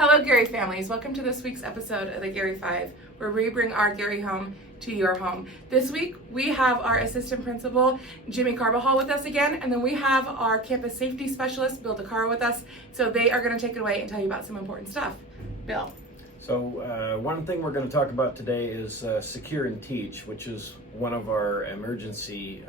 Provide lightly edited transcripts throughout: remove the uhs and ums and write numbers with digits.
Hello, Garry families. Welcome to this week's episode of the Garry 5, where we bring our Garry home to your home. This week, we have our assistant principal, Jimmy Carbajal, with us again, and then we have our campus safety specialist, Bill DeCaro, with us. So they are going to take it away and tell you about some important stuff. Bill. So one thing we're going to talk about today is Secure and Teach, which is one of our emergency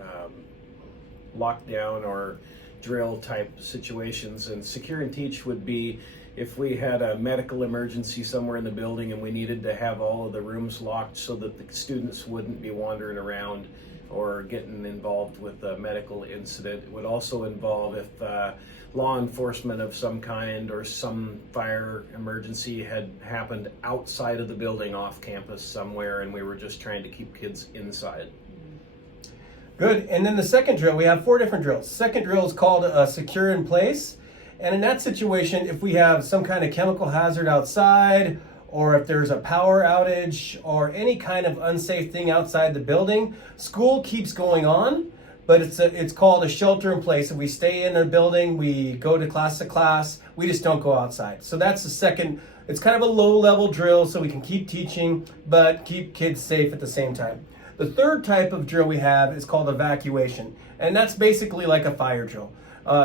lockdown or drill type situations. And Secure and Teach would be if we had a medical emergency somewhere in the building and we needed to have all of the rooms locked so that the students wouldn't be wandering around or getting involved with a medical incident. It would also involve if law enforcement of some kind or some fire emergency had happened outside of the building off campus somewhere and we were just trying to keep kids inside. Good. And then the second drill, we have 4 different drills. Second drill is called Secure in Place. And in that situation, if we have some kind of chemical hazard outside, or if there's a power outage or any kind of unsafe thing outside the building, school keeps going on, but it's called a shelter in place. If we stay in the building, we go to class, we just don't go outside. So that's the second. It's kind of a low-level drill so we can keep teaching, but keep kids safe at the same time. The third type of drill we have is called evacuation, and that's basically like a fire drill.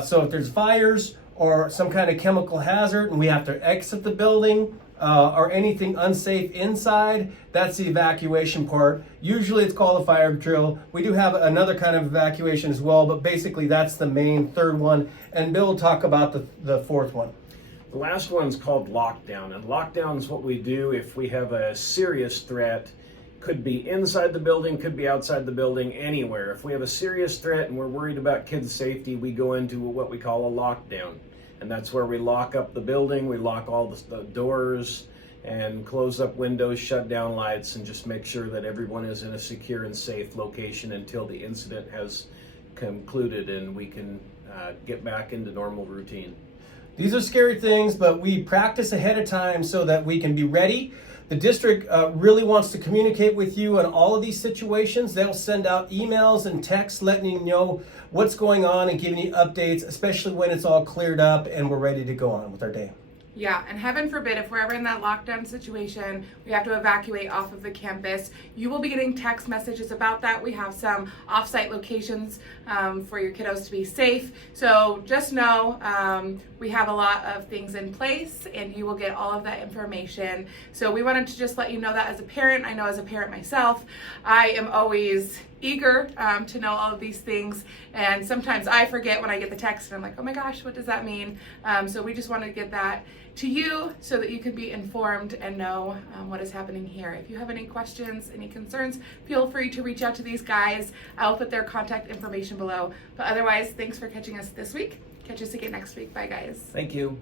So if there's fires or some kind of chemical hazard and we have to exit the building or anything unsafe inside, that's the evacuation part. Usually it's called a fire drill. We do have another kind of evacuation as well, but basically that's the main third one. And Bill will talk about the fourth one. The last one's called lockdown, and lockdown is what we do if we have a serious threat. Could be inside the building, could be outside the building, anywhere. If we have a serious threat and we're worried about kids' safety, we go into what we call a lockdown. And that's where we lock up the building, we lock all the doors and close up windows, shut down lights, and just make sure that everyone is in a secure and safe location until the incident has concluded and we can get back into normal routine. These are scary things, but we practice ahead of time so that we can be ready. The district really wants to communicate with you in all of these situations. They'll send out emails and texts letting you know what's going on and giving you updates, especially when it's all cleared up and we're ready to go on with our day. Yeah, and heaven forbid, if we're ever in that lockdown situation, we have to evacuate off of the campus, you will be getting text messages about that. We have some off-site locations for your kiddos to be safe. So just know we have a lot of things in place and you will get all of that information. So we wanted to just let you know that as a parent. I know as a parent myself, I am always eager to know all of these things, and sometimes I forget when I get the text and I'm like, oh my gosh, what does that mean? So we just wanted to get that to you so that you can be informed and know what is happening here. If you have any questions, any concerns, feel free to reach out to these guys. I'll put their contact information below. But otherwise, thanks for catching us this week. Catch us again next week. Bye, guys. Thank you.